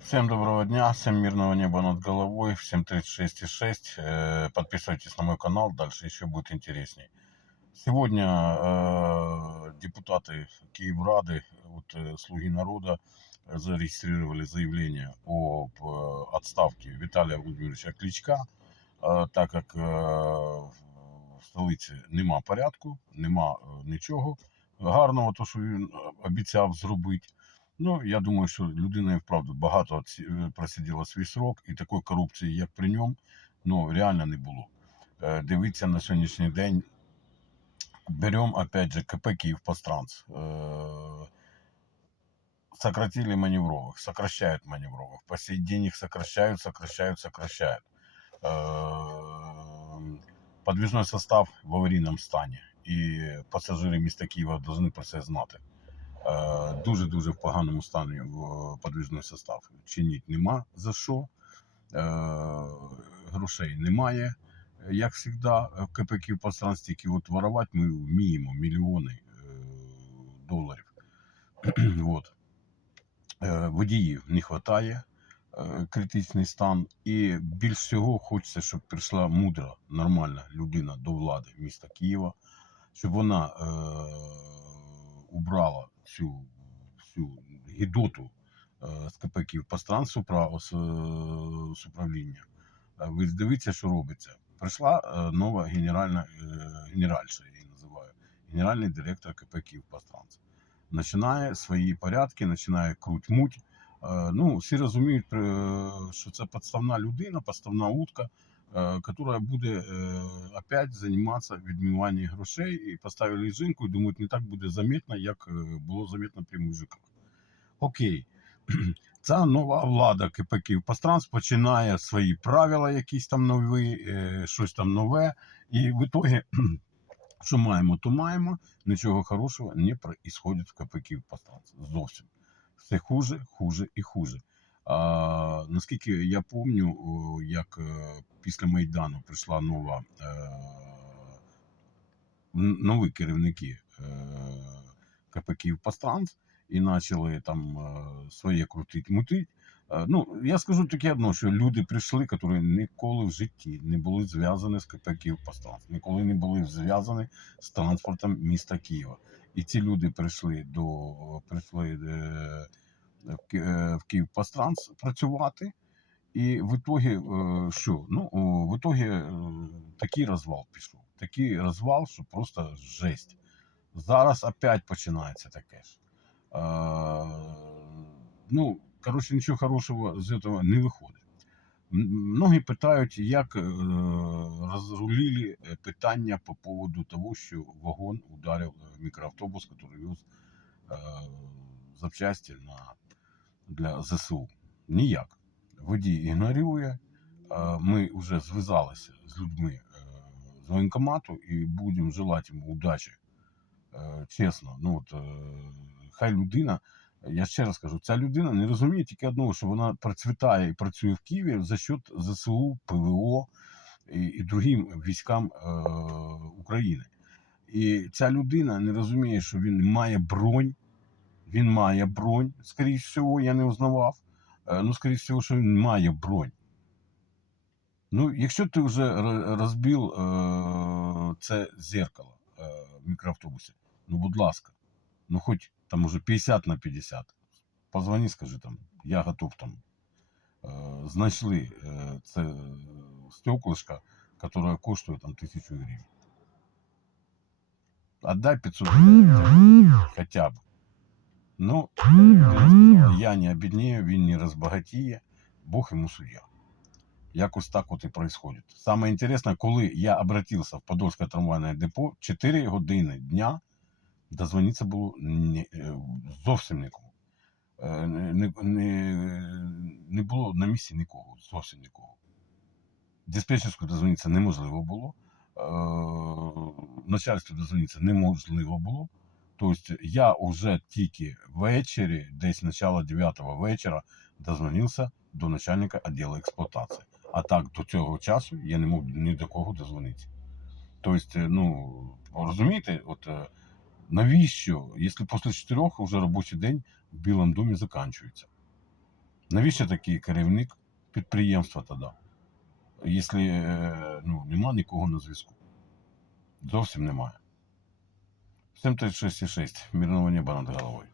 Всем доброго дня, всем мирного неба над головой, всем 36,6. Э, Подписывайтесь на мой канал, дальше еще будет интересней. Сегодня э, депутаты Киеврады, вот, э, слуги народа, э, зарегистрировали заявление об э, отставке Виталия Владимировича Кличка, э, так як е, в столиці нема порядку, нема е, нічого гарного, то що він е, обіцяв зробити. Ну, я думаю, що людина і вправду багато отсі- е, просиділа свій срок, і такої корупції, як при ньому, ну реально не було. Е, Дивіться на сьогоднішній день. Берем опять же КП Киевпостранс. Э, Сократили маневровых, сокращают маневровых. По сей день их сокращают, сокращают, сокращают. Э, Подвижной состав в аварійному стані. І пасажири міста Києва повинні про це знати. Е, Дуже-дуже в поганому стані в- подвижний состав. Чинить нема за що. Е, Грошей немає. Як завжди, в КП Київпостранс тільки от воровати ми вміємо мільйони е, доларів. вот. Е, Водіїв не вистачає, критичний стан. І більш всього хочеться, щоб прийшла мудра, нормальна людина до влади міста Києва, щоб вона е, убрала цю всю гідоту е, з КП Київпостранс супра- з, е, управління. Е, Ви дивіться, що робиться. Прийшла е, нова генеральна е, генеральша, я її називаю, генеральний директор КП Київпостранс. Починає свої порядки, починає круть-муть. Е, Ну, всі розуміють, е, що це підставна людина, підставна утка, е, яка буде е, опять займатися відмиванням грошей і поставили жінку і думають, не так буде замітно, як е, було замітно при мужиках. Окей. Ця нова влада КП Київпостранс починає свої правила, якісь там нові, е, щось там нове. І в ітогі, що маємо, то маємо. Нічого хорошого не происходит в КП Київпостранс. Зовсім. Все хуже, хуже і хуже. А, наскільки я пам'ятаю, як е, після Майдану прийшла нова, е, нові керівники е, КП Київпостранс, і почали там е, своє крутить мутить. Е, Ну, я скажу таке одно, що люди прийшли, які ніколи в житті не були зв'язані з КП Київпостранс, ніколи не були зв'язані з транспортом міста Києва. І ці люди прийшли до прийшли е, в Ки- е, Київпостранс працювати. І в ітогі, е, що? Ну, в ітогі е, такий розвал пішов. Такий розвал, що просто жесть. Зараз опять починається таке ж. Ну, коротше, нічого хорошого з цього не виходить. Многі питають, як розрулили питання по поводу того, що вагон ударив мікроавтобус, який вез запчасті на, для ЗСУ. Ніяк. Водій ігнорує. Е, Ми вже зв'язалися з людьми е, з воєнкомату і будемо желати йому удачі. Е, Чесно, ну от хай людина. Я ще раз кажу, ця людина не розуміє тільки одного, що вона процвітає і працює в Києві за счет ЗСУ, ПВО і, і другим військам е, України. І ця людина не розуміє, що він має бронь. Він має бронь, скоріш всього, я не узнавав. Е, ну, скоріш всього, що він має бронь. Ну, якщо ти вже ро- розбив е, це зеркало е, в мікроавтобусі, ну, будь ласка, ну хоч там уже 50 на 50. Позвони, скажи там, я готов там. Е, знайшли е, це стеклышко, которое коштує там тисячу гривень. Отдай 500 гривень хотя б. Ну, я не обідніє, він не розбагатіє, Бог йому суддя. Якось так от і происходит. Саме інтересне, коли я обратився в Подольське трамвайне депо, 4 години дня дозвонитися було не, е, зовсім нікому. Е, Не, не, не було на місці нікого, зовсім нікого. Диспетчерську дозвонитися неможливо було. Е, Начальству дозвонитися неможливо було. Тобто я вже тільки ввечері, десь начало 9 вечора, дозвонився до начальника відділу експлуатації. А так до цього часу я не мог ні до кого дозвонитися. Тобто, ну, розумієте, от е, навіщо, якщо після 4 вже робочий день в Білому домі закінчується? Навіщо такий керівник підприємства тоді? Якщо е, ну, нема нікого на зв'язку. Зовсім немає. 736,6. Мирного неба над головою.